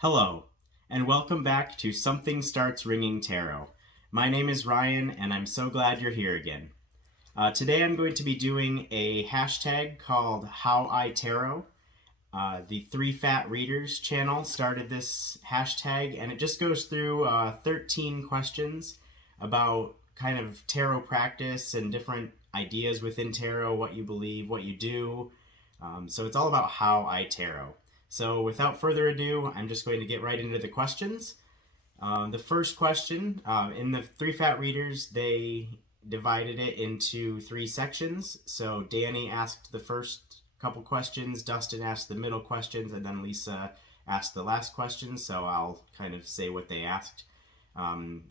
Hello, and welcome back to Something Starts Ringing Tarot. My name is Ryan, and I'm so glad you're here again. Today I'm going to be doing a hashtag called HowITarot. The Three Fat Readers channel started this hashtag, and it just goes through 13 questions about kind of tarot practice and different ideas within tarot, what you believe, what you do. So it's all about how I tarot. So without further ado, I'm just going to get right into the questions. The first question, in the Three Fat Readers, they divided it into 3 sections. So Dani asked the first couple questions, Dustin asked the middle questions, and then Lisa asked the last question. So I'll kind of say what they asked.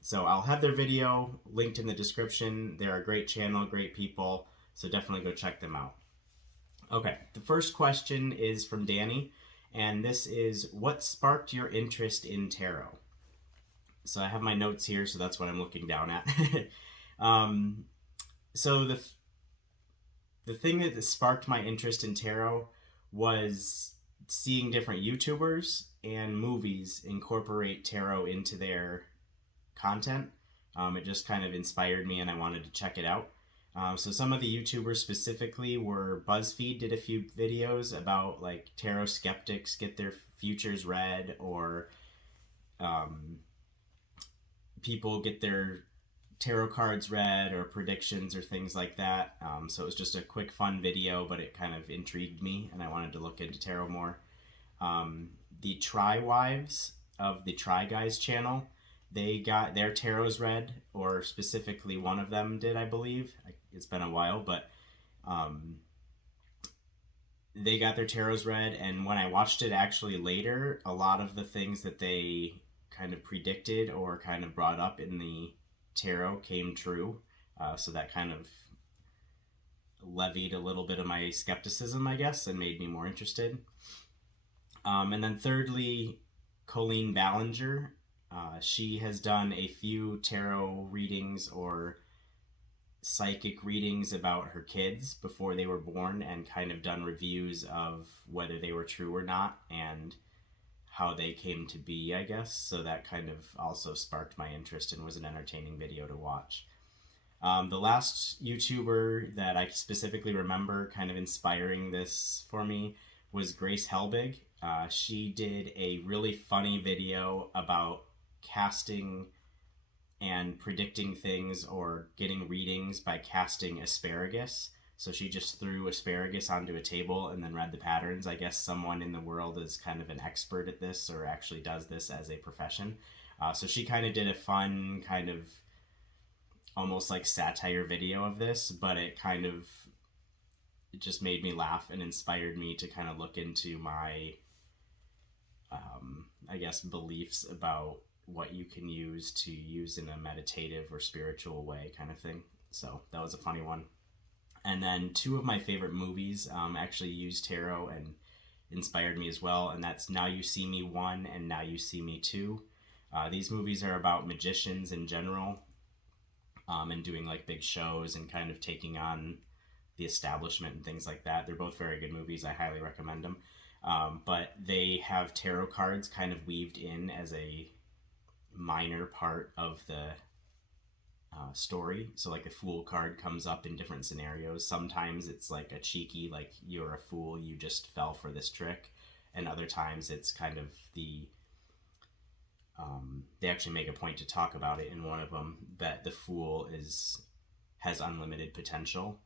So I'll have their video linked in the description. They're a great channel, great people, so definitely go check them out. Okay, the first question is from Dani, and this is, what sparked your interest in tarot? So I have my notes here, so that's what I'm looking down at. So the thing that sparked my interest in tarot was seeing different YouTubers and movies incorporate tarot into their content. It just kind of inspired me, and I wanted to check it out. So some of the YouTubers specifically were BuzzFeed did a few videos about like tarot skeptics get their futures read, or people get their tarot cards read, or predictions or things like that. So it was just a quick fun video, but it kind of intrigued me and I wanted to look into tarot more. The Try Wives of the Try Guys channel, they got their tarots read, or specifically one of them did, I believe. It's been a while, but they got their tarots read, and when I watched it actually later, a lot of the things that they kind of predicted or kind of brought up in the tarot came true. So that kind of levied a little bit of my skepticism, I guess, and made me more interested. And then thirdly, Colleen Ballinger. She has done a few tarot readings or psychic readings about her kids before they were born, and kind of done reviews of whether they were true or not and how they came to be, I guess. So that kind of also sparked my interest and was an entertaining video to watch. The last YouTuber that I specifically remember kind of inspiring this for me was Grace Helbig. She did a really funny video about casting and predicting things or getting readings by casting asparagus. So she just threw asparagus onto a table and then read the patterns. I guess someone in the world is kind of an expert at this, or actually does this as a profession. So she kind of did a fun, kind of almost like satire video of this, but it just made me laugh and inspired me to kind of look into my, I guess, beliefs about what you can use in a meditative or spiritual way kind of thing. So that was a funny one. And then 2 of my favorite movies actually used tarot and inspired me as well, and that's Now You See Me 1 and Now You See Me 2. These movies are about magicians in general, and doing like big shows and kind of taking on the establishment and things like that. They're both very good movies. I highly recommend them. But they have tarot cards kind of weaved in as a minor part of the story. So like the Fool card comes up in different scenarios. Sometimes it's like a cheeky, like, you're a fool, you just fell for this trick. And other times it's kind of they actually make a point to talk about it in one of them, that the Fool has unlimited potential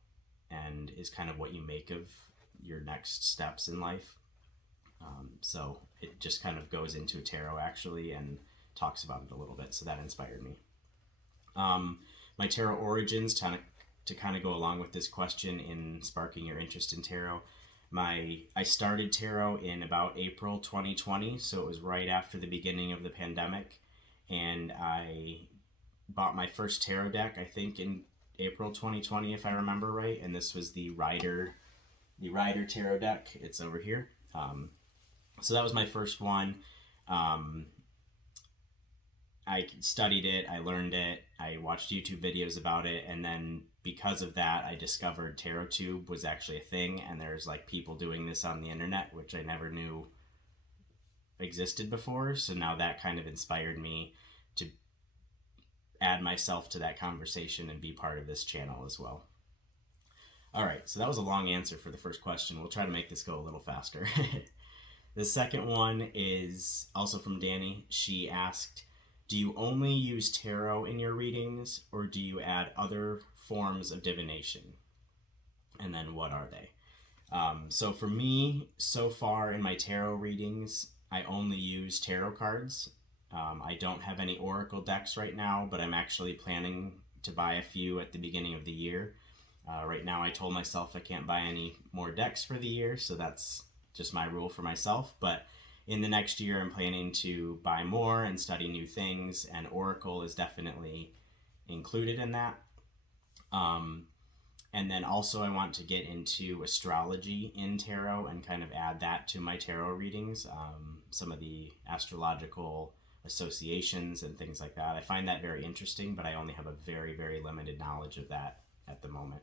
and is kind of what you make of your next steps in life. So it just kind of goes into tarot actually and talks about it a little bit. So that inspired me. My tarot origins, to kind of go along with this question in sparking your interest in tarot. I started tarot in about April 2020, so it was right after the beginning of the pandemic, and I bought my first tarot deck, I think in April 2020, if I remember right, and this was the Rider tarot deck. It's over here. So that was my first one. I studied it, I learned it, I watched YouTube videos about it, and then because of that, I discovered TarotTube was actually a thing, and there's like people doing this on the internet, which I never knew existed before. So now that kind of inspired me to add myself to that conversation and be part of this channel as well. All right, so that was a long answer for the first question. We'll try to make this go a little faster. The second one is also from Dani. She asked, do you only use tarot in your readings, or do you add other forms of divination? And then what are they? So for me, so far in my tarot readings, I only use tarot cards. I don't have any oracle decks right now, but I'm actually planning to buy a few at the beginning of the year. Right now I told myself I can't buy any more decks for the year, so that's just my rule for myself. But in the next year, I'm planning to buy more and study new things, and oracle is definitely included in that. And then also I want to get into astrology in tarot and kind of add that to my tarot readings, some of the astrological associations and things like that. I find that very interesting, but I only have a very, very limited knowledge of that at the moment.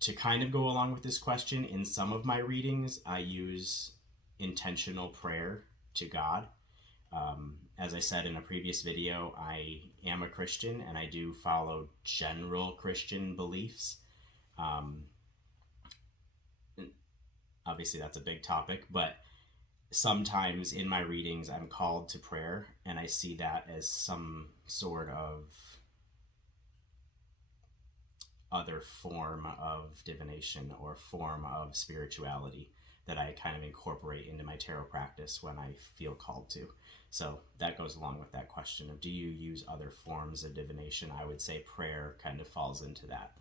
To kind of go along with this question, in some of my readings, I use intentional prayer to God. As I said in a previous video, I am a Christian and I do follow general Christian beliefs. Obviously, that's a big topic, but sometimes in my readings, I'm called to prayer, and I see that as some sort of other form of divination or form of spirituality that I kind of incorporate into my tarot practice when I feel called to. So that goes along with that question of, do you use other forms of divination? I would say prayer kind of falls into that.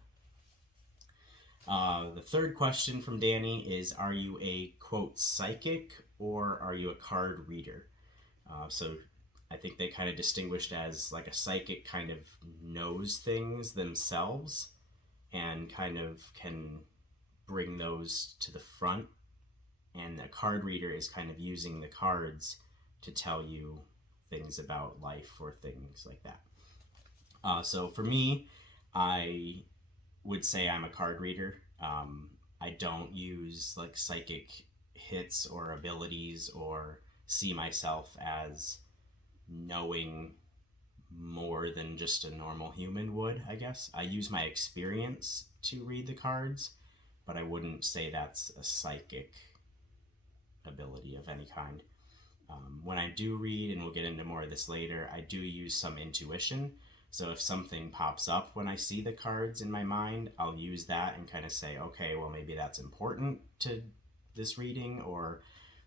The third question from Dani is, are you a, quote, psychic, or are you a card reader? So I think they kind of distinguished as like a psychic kind of knows things themselves and kind of can bring those to the front. And a card reader is kind of using the cards to tell you things about life or things like that. So for me, I would say I'm a card reader. I don't use like psychic hits or abilities or see myself as knowing more than just a normal human would, I guess. I use my experience to read the cards, but I wouldn't say that's a psychic ability of any kind. When I do read, and we'll get into more of this later, I do use some intuition. So if something pops up when I see the cards in my mind, I'll use that and kind of say, okay, well, maybe that's important to this reading or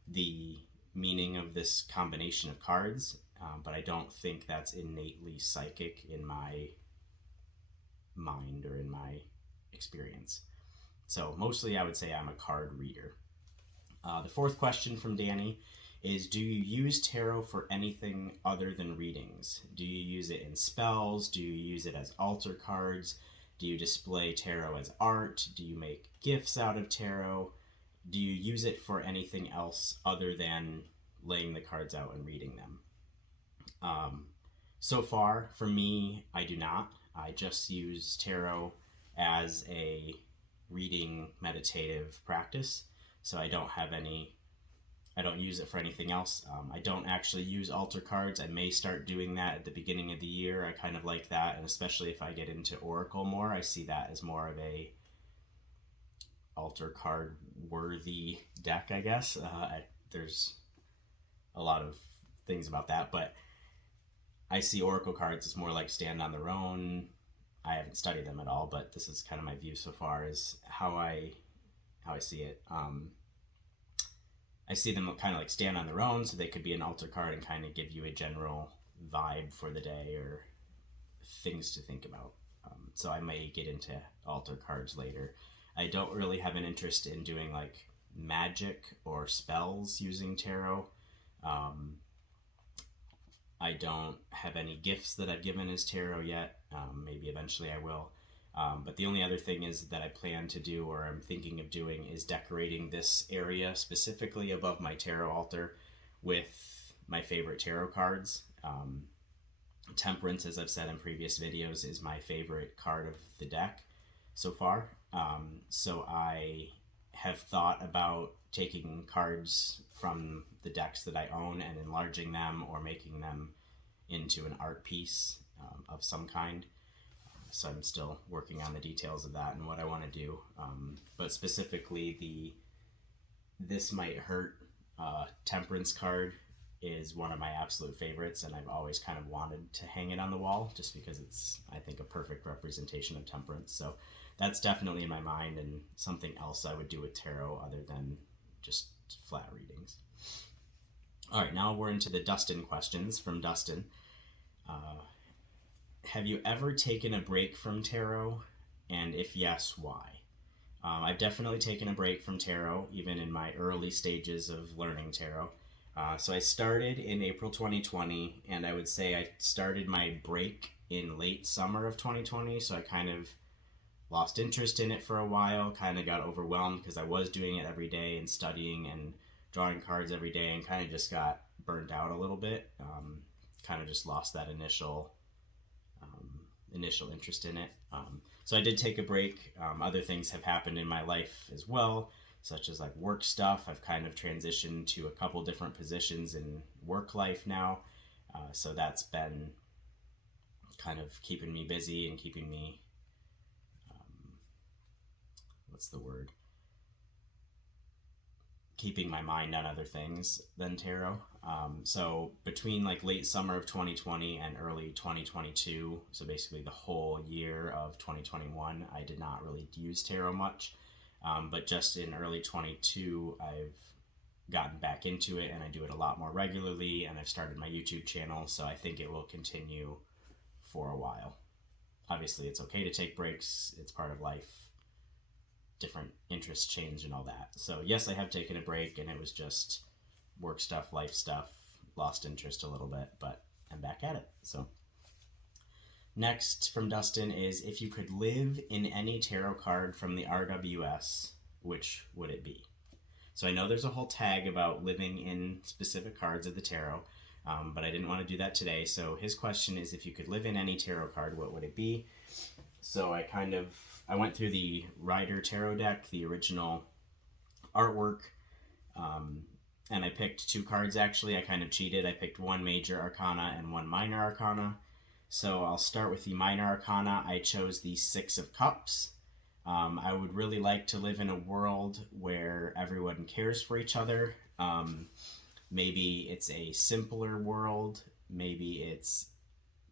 the meaning of this combination of cards. But I don't think that's innately psychic in my mind or in my experience. So mostly I would say I'm a card reader. The fourth question from Dani is, do you use tarot for anything other than readings? Do you use it in spells? Do you use it as altar cards? Do you display tarot as art? Do you make gifts out of tarot? Do you use it for anything else other than laying the cards out and reading them? So far, for me, I do not. I just use tarot as a reading meditative practice. So I don't use it for anything else. I don't actually use altar cards. I may start doing that at the beginning of the year. I kind of like that, and especially if I get into oracle more, I see that as more of a altar card worthy deck, I guess. There's a lot of things about that, but I see oracle cards as more like stand on their own. I haven't studied them at all, but this is kind of my view so far, is how I see it. I see them kind of like stand on their own, so they could be an altar card and kind of give you a general vibe for the day or things to think about. So I may get into altar cards later. I don't really have an interest in doing like magic or spells using tarot. I don't have any gifts that I've given as tarot yet. Maybe eventually I will. But the only other thing is that I plan to do, or I'm thinking of doing, is decorating this area specifically above my tarot altar with my favorite tarot cards. Temperance, as I've said in previous videos, is my favorite card of the deck so far. So I have thought about taking cards from the decks that I own and enlarging them or making them into an art piece of some kind. So I'm still working on the details of that and what I want to do. But specifically, This Might Hurt Temperance card is one of my absolute favorites, and I've always kind of wanted to hang it on the wall just because it's, I think, a perfect representation of temperance. So that's definitely in my mind, and something else I would do with tarot other than just flat readings. All right, now we're into the Dustin questions from Dustin. Have you ever taken a break from tarot? And if yes, why? I've definitely taken a break from tarot, even in my early stages of learning tarot. So I started in April 2020, and I would say I started my break in late summer of 2020. So I kind of lost interest in it for a while, kind of got overwhelmed because I was doing it every day and studying and drawing cards every day, and kind of just got burnt out a little bit. Kind of just lost that initial interest in it. So I did take a break. Other things have happened in my life as well, such as like work stuff. I've kind of transitioned to a couple different positions in work life now. So that's been kind of keeping me busy and keeping me, keeping my mind on other things than tarot. So between like late summer of 2020 and early 2022, so basically the whole year of 2021, I did not really use tarot much. But just in early 22, I've gotten back into it, and I do it a lot more regularly, and I've started my YouTube channel, so I think it will continue for a while. Obviously, it's okay to take breaks. It's part of life. Different interests change and all that. So yes, I have taken a break, and it was just work stuff, life stuff, lost interest a little bit, but I'm back at it. So next from Dustin is, if you could live in any tarot card from the RWS, which would it be? So I know there's a whole tag about living in specific cards of the tarot, but I didn't want to do that today. So his question is, if you could live in any tarot card, what would it be? So I went through the Rider Tarot deck, the original artwork, and I picked two cards actually. I kind of cheated. I picked one major arcana and one minor arcana. So I'll start with the minor arcana. I chose the Six of Cups. I would really like to live in a world where everyone cares for each other. Maybe it's a simpler world. Maybe it's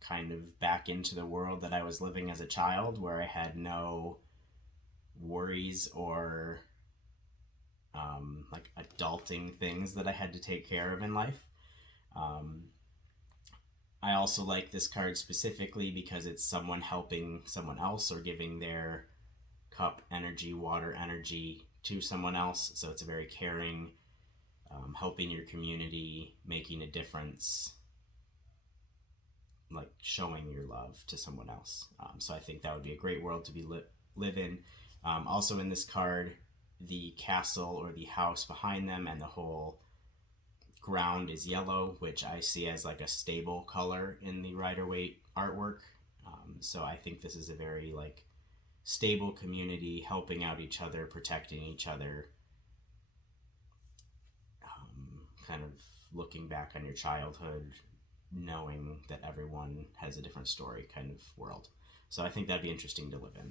kind of back into the world that I was living as a child, where I had no worries or like adulting things that I had to take care of in life. I also like this card specifically because it's someone helping someone else or giving their cup energy, water energy to someone else. So it's a very caring, helping your community, making a difference, like showing your love to someone else. So I think that would be a great world to live in. Also in this card, the castle or the house behind them and the whole ground is yellow, which I see as like a stable color in the Rider-Waite artwork. So I think this is a very like stable community, helping out each other, protecting each other, kind of looking back on your childhood, knowing that everyone has a different story kind of world. So I think that'd be interesting to live in.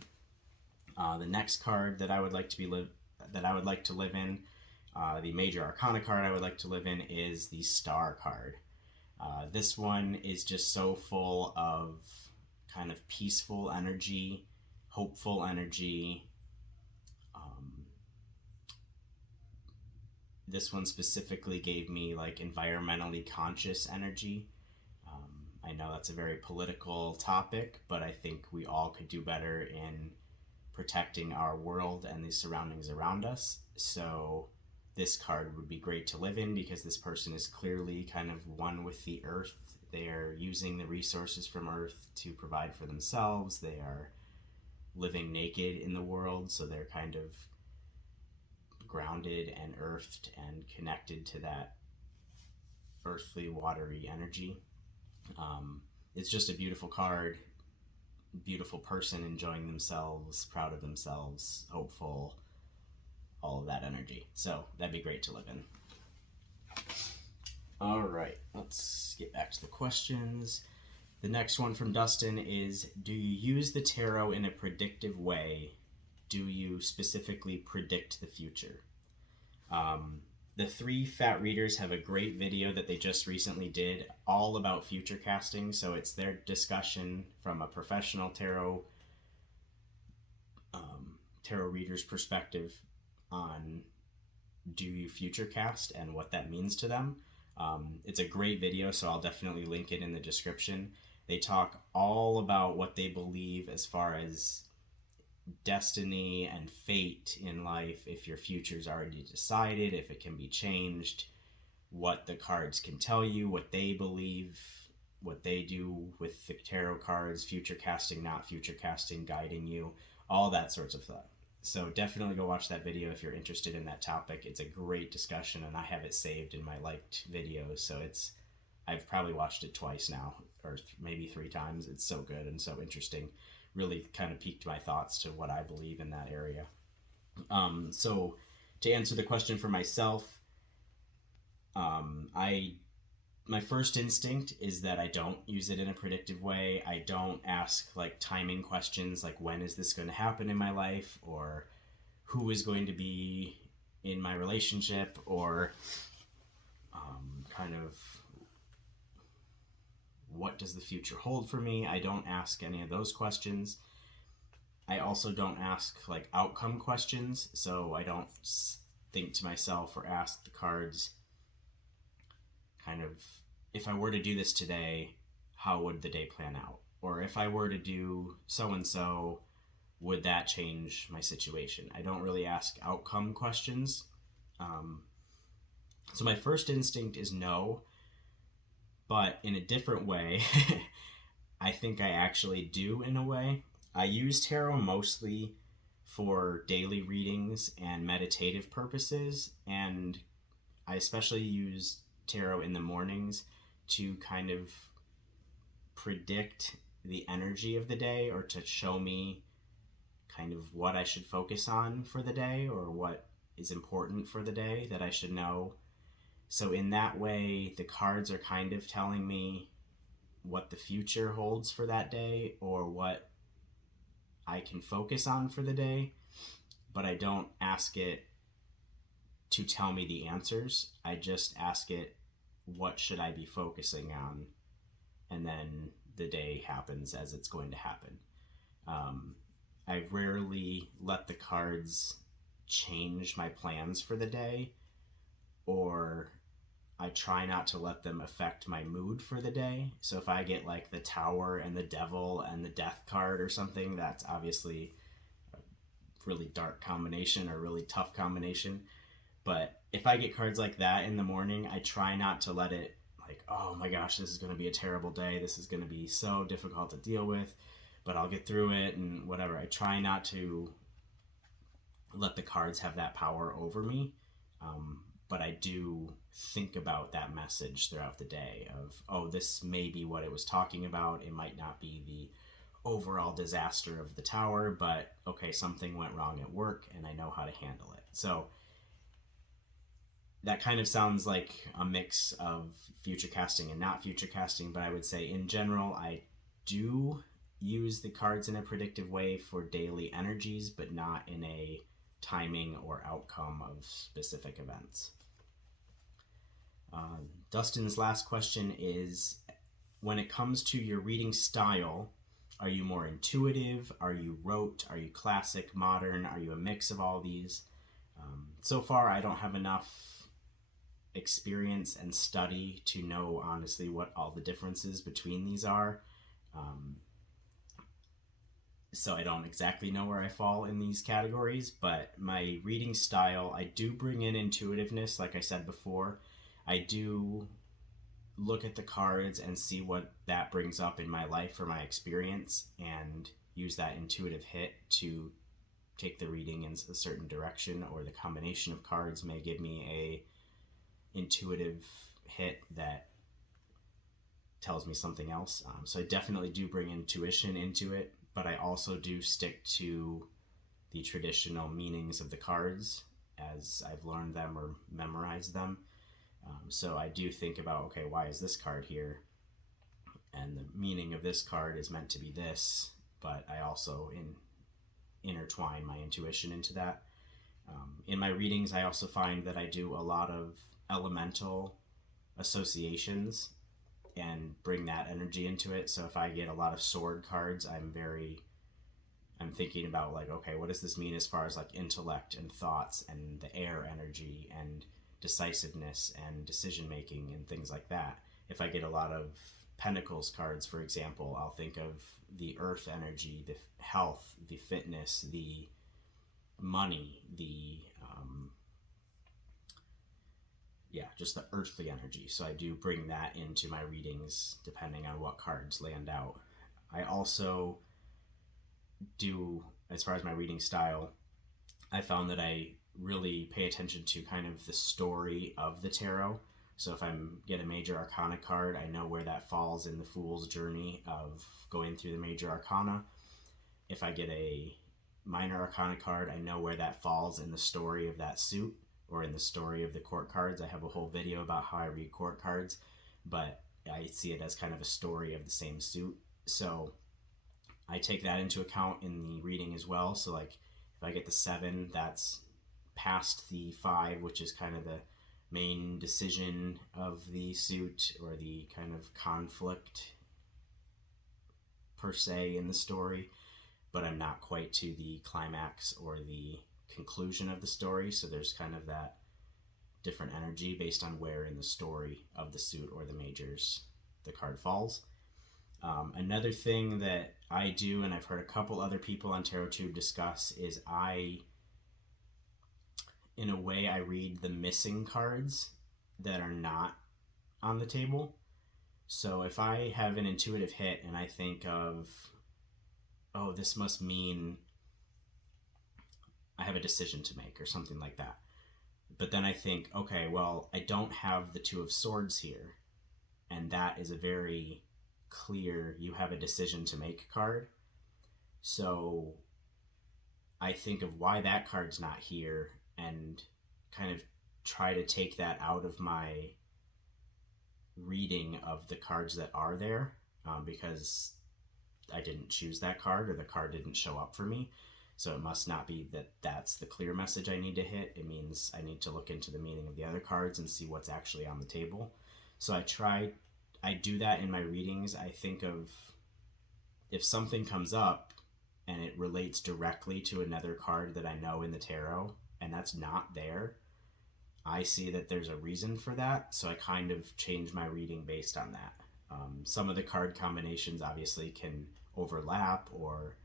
The next card that I would like to live in, the major arcana card I would like to live in, is the Star card. This one is just so full of kind of peaceful energy, hopeful energy. This one specifically gave me like environmentally conscious energy. I know that's a very political topic, but I think we all could do better in protecting our world and the surroundings around us. So this card would be great to live in because this person is clearly kind of one with the earth. They are using the resources from earth to provide for themselves. They are living naked in the world, so they're kind of grounded and earthed and connected to that earthly, watery energy. It's just a beautiful card, beautiful person enjoying themselves, proud of themselves, hopeful, all of that energy. So that'd be great to live in. All right, let's get back to the questions. The next one from Dustin is, do you use the tarot in a predictive way? Do you specifically predict the future? The 3 Fat Readers have a great video that they just recently did all about future casting. So it's their discussion from a professional tarot reader's perspective on do you future cast and what that means to them. It's a great video, so I'll definitely link it in the description. They talk all about what they believe as far as destiny and fate in life, if your future's already decided, if it can be changed, what the cards can tell you, what they believe, what they do with the tarot cards, future casting, not future casting, guiding you, all that sorts of stuff. So definitely go watch that video if you're interested in that topic. It's a great discussion, and I have it saved in my liked videos, so I've probably watched it twice now, or maybe 3 times. It's so good and so interesting. Really kind of piqued my thoughts to what I believe in that area. So to answer the question for myself, my first instinct is that I don't use it in a predictive way. I don't ask like timing questions like when is this going to happen in my life, or who is going to be in my relationship, or kind of what does the future hold for me. I don't ask any of those questions. I also don't ask like outcome questions, so I don't think to myself or ask the cards kind of, if I were to do this today, how would the day plan out? Or if I were to do so-and-so, would that change my situation? I don't really ask outcome questions. So my first instinct is no, but in a different way, I think I actually do in a way. I use tarot mostly for daily readings and meditative purposes, and I especially use tarot in the mornings to kind of predict the energy of the day, or to show me kind of what I should focus on for the day, or what is important for the day that I should know. So in that way, the cards are kind of telling me what the future holds for that day, or what I can focus on for the day, but I don't ask it to tell me the answers. I just ask it, what should I be focusing on? And then the day happens as it's going to happen. I rarely let the cards change my plans for the day, or I try not to let them affect my mood for the day. So if I get like the Tower and the Devil and the Death card or something, that's obviously a really dark combination or really tough combination. But if I get cards like that in the morning, I try not to let it like, oh my gosh, this is going to be a terrible day. This is going to be so difficult to deal with, but I'll get through it and whatever. I try not to let the cards have that power over me. But I do think about that message throughout the day of, oh, this may be what it was talking about. It might not be the overall disaster of the Tower, but okay, something went wrong at work and I know how to handle it. So that kind of sounds like a mix of future casting and not future casting, but I would say in general, I do use the cards in a predictive way for daily energies, but not in a timing or outcome of specific events. Dustin's last question is, when it comes to your reading style, are you more intuitive? Are you rote? Are you classic, modern? Are you a mix of all these? So far, I don't have enough experience and study to know honestly what all the differences between these are. So I don't exactly know where I fall in these categories, but my reading style, I do bring in intuitiveness, like I said before. I do look at the cards and see what that brings up in my life or my experience, and use that intuitive hit to take the reading in a certain direction, or the combination of cards may give me a intuitive hit that tells me something else. So I definitely do bring intuition into it, but I also do stick to the traditional meanings of the cards as I've learned them or memorized them. So I do think about, okay, why is this card here? And the meaning of this card is meant to be this, but I also intertwine my intuition into that. In my readings, I also find that I do a lot of elemental associations and bring that energy into it. So if I get a lot of sword cards, I'm thinking about like, okay, what does this mean as far as like intellect and thoughts and the air energy and decisiveness and decision making and things like that. If I get a lot of pentacles cards, for example, I'll think of the earth energy, the health, the fitness, the money, the just the earthly energy. So I do bring that into my readings depending on what cards land out. I also do, as far as my reading style, I found that I really pay attention to kind of the story of the tarot. So if I get a major arcana card, I know where that falls in the Fool's journey of going through the major arcana. If I get a minor arcana card, I know where that falls in the story of that suit or in the story of the court cards. I have a whole video about how I read court cards, but I see it as kind of a story of the same suit. So I take that into account in the reading as well. So like if I get the 7, that's past the 5, which is kind of the main decision of the suit or the kind of conflict per se in the story, but I'm not quite to the climax or the conclusion of the story. So there's kind of that different energy based on where in the story of the suit or the majors the card falls. Another thing that I do, and I've heard a couple other people on TarotTube discuss, is in a way, I read the missing cards that are not on the table. So if I have an intuitive hit and I think of, oh, this must mean I have a decision to make or something like that. But then I think, okay, well, I don't have the 2 of Swords here. And that is a very clear, you have a decision to make card. So I think of why that card's not here and kind of try to take that out of my reading of the cards that are there, because I didn't choose that card or the card didn't show up for me. So it must not be that that's the clear message I need to hit. It means I need to look into the meaning of the other cards and see what's actually on the table. So I do that in my readings. I think of if something comes up and it relates directly to another card that I know in the tarot and that's not there, I see that there's a reason for that. So I kind of change my reading based on that. Some of the card combinations obviously can overlap or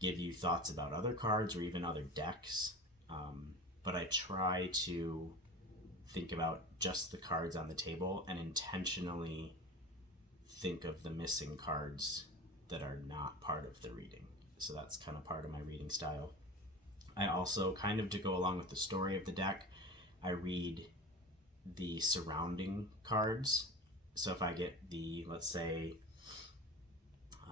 give you thoughts about other cards or even other decks. But I try to think about just the cards on the table and intentionally think of the missing cards that are not part of the reading. So that's kind of part of my reading style. I also, kind of to go along with the story of the deck, I read the surrounding cards. So if I get the, let's say,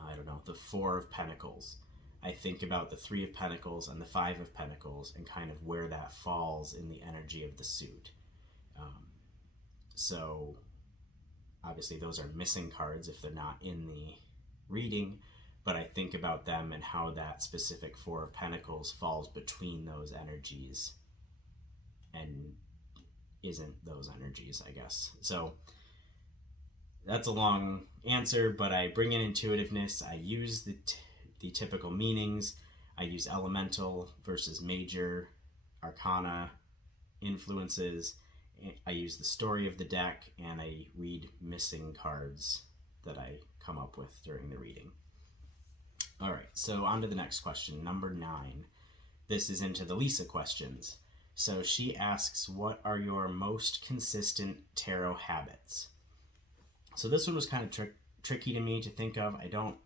I don't know, the 4 of Pentacles, I think about the 3 of Pentacles and the 5 of Pentacles and kind of where that falls in the energy of the suit. So obviously those are missing cards if they're not in the reading, but I think about them and how that specific 4 of Pentacles falls between those energies and isn't those energies, I guess. So that's a long answer, but I bring in intuitiveness. I use the typical meanings. I use elemental versus major arcana influences. I use the story of the deck, and I read missing cards that I come up with during the reading. All right, so on to the next question, number 9. This is into the Lisa questions. So she asks, what are your most consistent tarot habits? So this one was kind of tricky to me to think of. I don't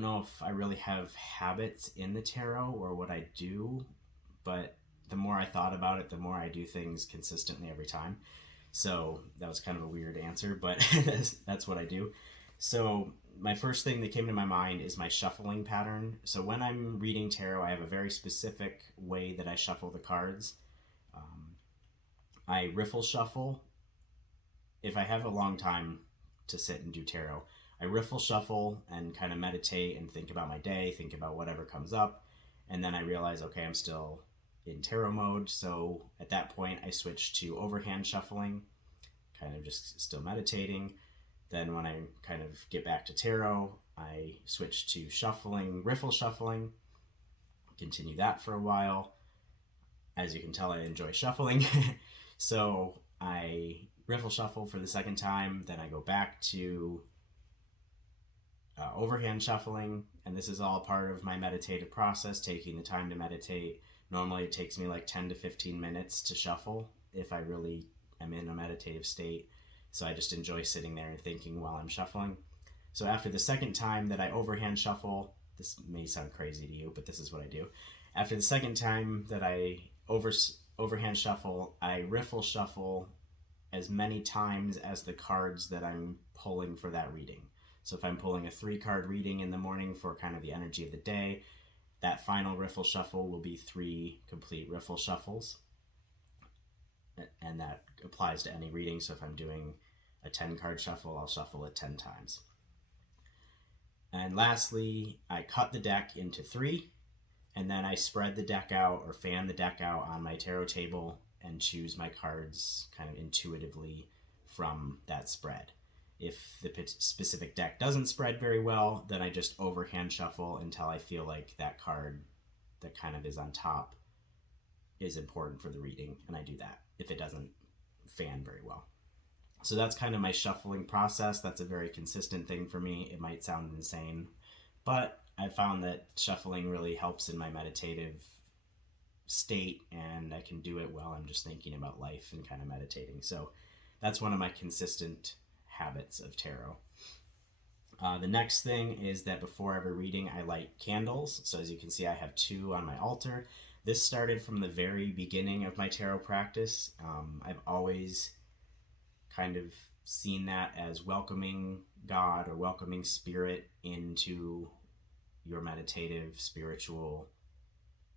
know if I really have habits in the tarot or what I do, but the more I thought about it, the more I do things consistently every time. So that was kind of a weird answer, but that's what I do. So my first thing that came to my mind is my shuffling pattern. So when I'm reading tarot, I have a very specific way that I shuffle the cards. I riffle shuffle. If I have a long time to sit and do tarot, I riffle shuffle and kind of meditate and think about my day, think about whatever comes up. And then I realize, okay, I'm still in tarot mode. So at that point, I switch to overhand shuffling, kind of just still meditating. Then when I kind of get back to tarot, I switch to shuffling, riffle shuffling, continue that for a while. As you can tell, I enjoy shuffling. So I riffle shuffle for the second time, then I go back to overhand shuffling, and this is all part of my meditative process, taking the time to meditate. Normally it takes me like 10 to 15 minutes to shuffle if I really am in a meditative state. So I just enjoy sitting there and thinking while I'm shuffling. So after the second time that I overhand shuffle, this may sound crazy to you, but this is what I do. After the second time that I overhand shuffle, I riffle shuffle as many times as the cards that I'm pulling for that reading. So if I'm pulling a 3-card reading in the morning for kind of the energy of the day, that final riffle shuffle will be 3 complete riffle shuffles. And that applies to any reading. So if I'm doing a 10-card shuffle, I'll shuffle it 10 times. And lastly, I cut the deck into 3, and then I spread the deck out or fan the deck out on my tarot table and choose my cards kind of intuitively from that spread. If the specific deck doesn't spread very well, then I just overhand shuffle until I feel like that card that kind of is on top is important for the reading, and I do that if it doesn't fan very well. So that's kind of my shuffling process. That's a very consistent thing for me. It might sound insane, but I found that shuffling really helps in my meditative state, and I can do it while I'm just thinking about life and kind of meditating. So that's one of my consistent habits of tarot. The next thing is that before every reading, I light candles. So as you can see, I have 2 on my altar. This started from the very beginning of my tarot practice. I've always kind of seen that as welcoming God or welcoming spirit into your meditative spiritual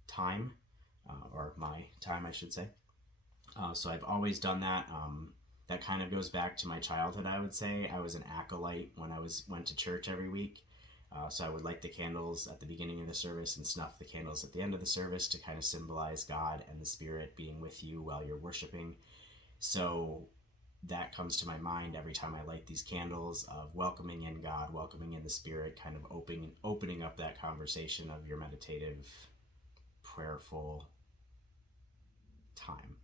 time, or my time, I should say. So I've always done that. That kind of goes back to my childhood, I would say. I was an acolyte when I went to church every week. So I would light the candles at the beginning of the service and snuff the candles at the end of the service to kind of symbolize God and the Spirit being with you while you're worshiping. So that comes to my mind every time I light these candles, of welcoming in God, welcoming in the Spirit, kind of opening up that conversation of your meditative, prayerful time.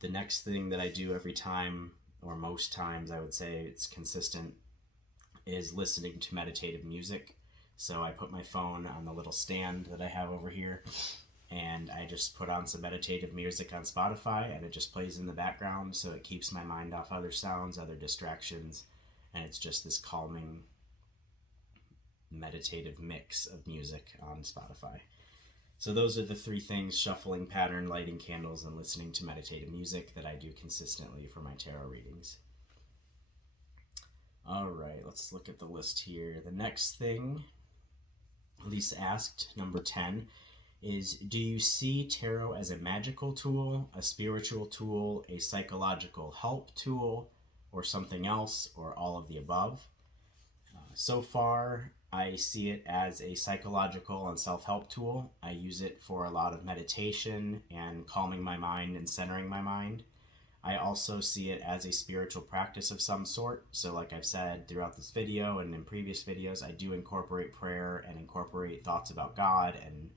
The next thing that I do every time, or most times I would say it's consistent, is listening to meditative music. So I put my phone on the little stand that I have over here, and I just put on some meditative music on Spotify, and it just plays in the background, so it keeps my mind off other sounds, other distractions, and it's just this calming meditative mix of music on Spotify. So those are the 3 things: shuffling pattern, lighting candles, and listening to meditative music that I do consistently for my tarot readings. All right, let's look at the list here. The next thing Lisa asked, number 10, is, do you see tarot as a magical tool, a spiritual tool, a psychological help tool, or something else, or all of the above? So far, I see it as a psychological and self-help tool. I use it for a lot of meditation and calming my mind and centering my mind. I also see it as a spiritual practice of some sort. So like I've said throughout this video and in previous videos, I do incorporate prayer and incorporate thoughts about God and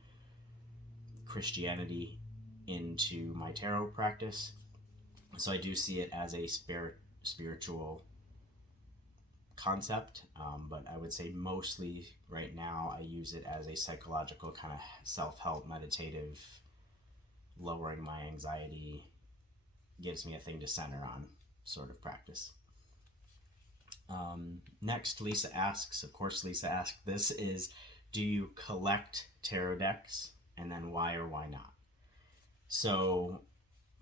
Christianity into my tarot practice. So I do see it as a spiritual concept, but I would say mostly right now I use it as a psychological kind of self-help, meditative, lowering my anxiety, gives me a thing to center on sort of practice. Next, Lisa asks, of course Lisa asked this, is, do you collect tarot decks, and then why or why not? So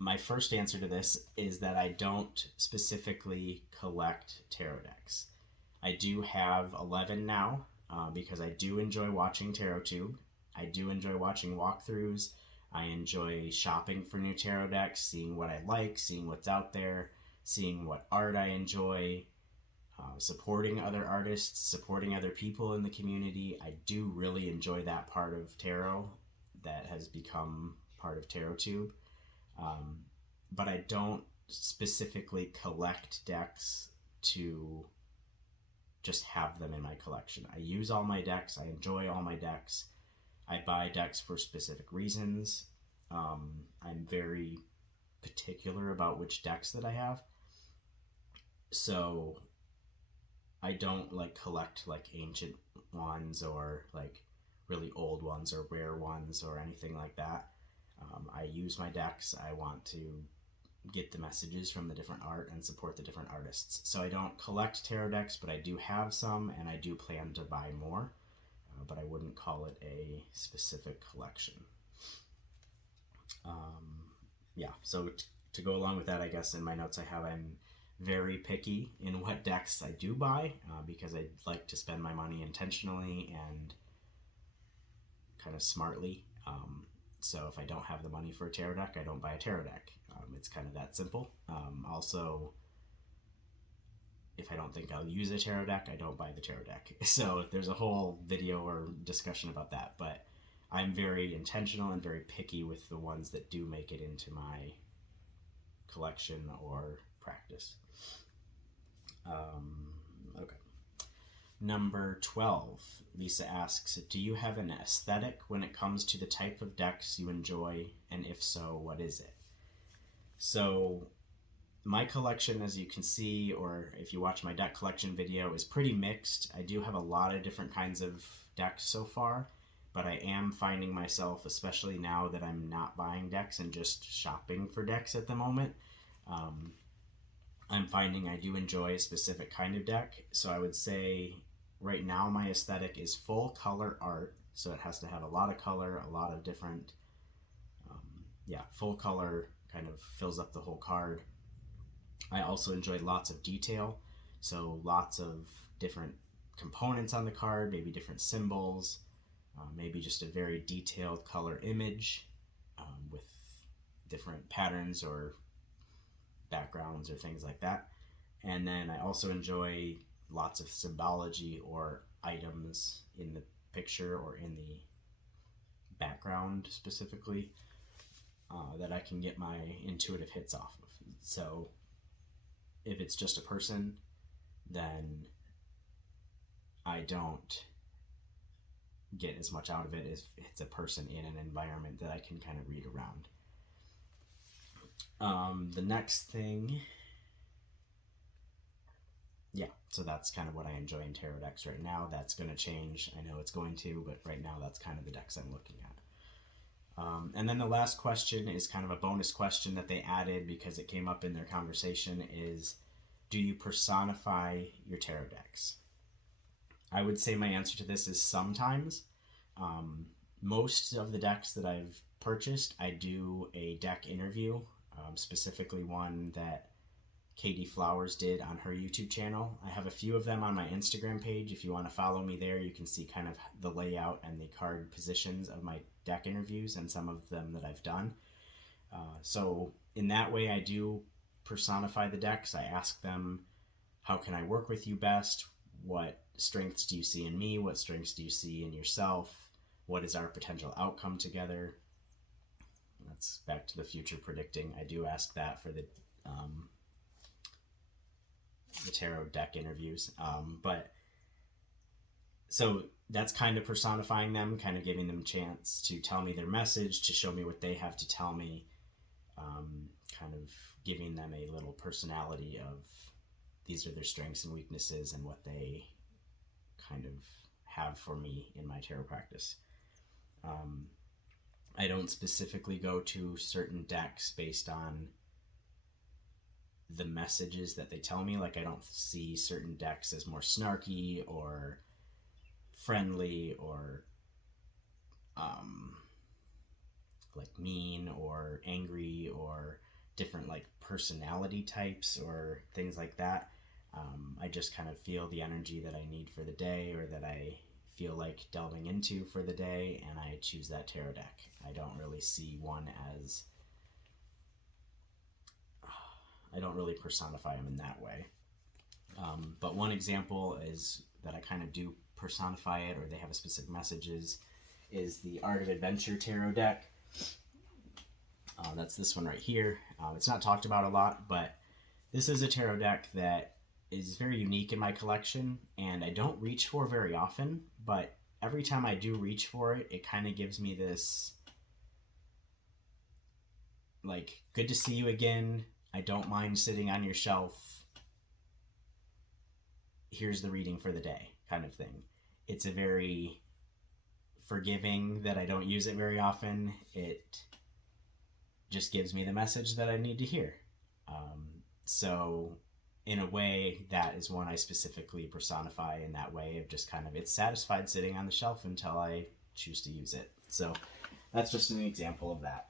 my first answer to this is that I don't specifically collect tarot decks. I do have 11 now because I do enjoy watching TarotTube. I do enjoy watching walkthroughs. I enjoy shopping for new tarot decks, seeing what I like, seeing what's out there, seeing what art I enjoy, supporting other artists, supporting other people in the community. I do really enjoy that part of tarot that has become part of TarotTube. But I don't specifically collect decks to just have them in my collection. I use all my decks. I enjoy all my decks. I buy decks for specific reasons. I'm very particular about which decks that I have. So I don't like collect like ancient ones or like really old ones or rare ones or anything like that. I use my decks. I want to get the messages from the different art and support the different artists. So I don't collect tarot decks, but I do have some, and I do plan to buy more, but I wouldn't call it a specific collection. So to go along with that, I guess in my notes I have I'm very picky in what decks I do buy because I like to spend my money intentionally and kind of smartly. So if I don't have the money for a tarot deck, I don't buy a tarot deck. It's kind of that simple. Also, if I don't think I'll use a tarot deck, I don't buy the tarot deck. So there's a whole video or discussion about that, but I'm very intentional and very picky with the ones that do make it into my collection or practice. Okay. Number 12, Lisa asks, do you have an aesthetic when it comes to the type of decks you enjoy, and if so, what is it? So my collection, as you can see, or if you watch my deck collection video, is pretty mixed. I do have a lot of different kinds of decks so far, but I am finding myself, especially now that I'm not buying decks and just shopping for decks at the moment, I'm finding I do enjoy a specific kind of deck. So I would say right now my aesthetic is full color art. So it has to have a lot of color, a lot of different, full color kind of fills up the whole card. I also enjoy lots of detail. So lots of different components on the card, maybe different symbols, maybe just a very detailed color image with different patterns or backgrounds or things like that. And then I also enjoy lots of symbology or items in the picture or in the background specifically that I can get my intuitive hits off of. So if it's just a person, then I don't get as much out of it as if it's a person in an environment that I can kind of read around. The next thing, so that's kind of what I enjoy in tarot decks right now. That's going to change. I know it's going to, but right now that's kind of the decks I'm looking at. And then the last question is kind of a bonus question that they added because it came up in their conversation is, do you personify your tarot decks? I would say my answer to this is sometimes. Most of the decks that I've purchased, I do a deck interview, specifically one that Katie Flowers did on her YouTube channel. I have a few of them on my Instagram page. If you want to follow me there, you can see kind of the layout and the card positions of my deck interviews and some of them that I've done. So in that way, I do personify the decks. I ask them, how can I work with you best? What strengths do you see in me? What strengths do you see in yourself? What is our potential outcome together? That's back to the future predicting. I do ask that for the tarot deck interviews. But so that's kind of personifying them, kind of giving them a chance to tell me their message, to show me what they have to tell me, kind of giving them a little personality of these are their strengths and weaknesses and what they kind of have for me in my tarot practice. I don't specifically go to certain decks based on the messages that they tell me. Like I don't see certain decks as more snarky or friendly or like mean or angry or different like personality types or things like that. I just kind of feel the energy that I need for the day, or that I feel like delving into for the day, and I choose that tarot deck. I don't really see one as, I don't really personify them in that way. But one example is that I kind of do personify it, or they have a specific messages, is the Art of Adventure tarot deck. That's this one right here. It's not talked about a lot, but this is a tarot deck that is very unique in my collection, and I don't reach for very often, but every time I do reach for it, it kind of gives me this, like, good to see you again. I don't mind sitting on your shelf. Here's the reading for the day kind of thing. It's a very forgiving that I don't use it very often. It just gives me the message that I need to hear. So in a way, that is one I specifically personify in that way of just kind of, it's satisfied sitting on the shelf until I choose to use it. So that's just an example of that.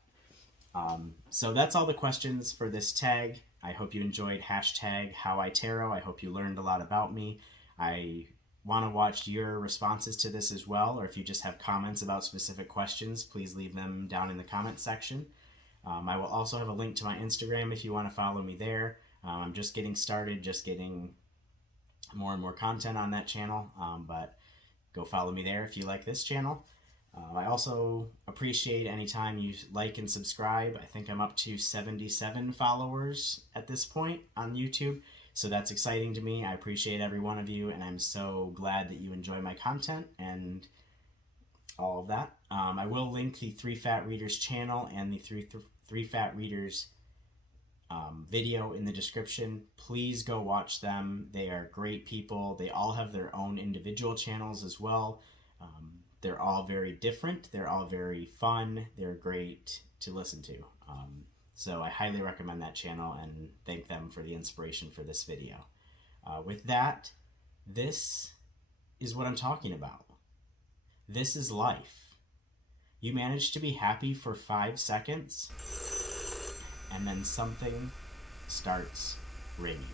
So that's all the questions for this tag. I hope you enjoyed hashtag HowITarot. I hope you learned a lot about me. I want to watch your responses to this as well, or if you just have comments about specific questions, please leave them down in the comment section. I will also have a link to my Instagram if you want to follow me there. I'm just getting started, just getting more and more content on that channel, but go follow me there if you like this channel. I also appreciate any time you like and subscribe. I think I'm up to 77 followers at this point on YouTube, so that's exciting to me. I appreciate every one of you, and I'm so glad that you enjoy my content and all of that. I will link the 3 Fat Readers channel and the 3 Fat Readers video in the description. Please go watch them. They are great people. They all have their own individual channels as well. They're all very different. They're all very fun. They're great to listen to. So I highly recommend that channel and thank them for the inspiration for this video. With that, this is what I'm talking about. This is life. You manage to be happy for 5 seconds, and then something starts ringing.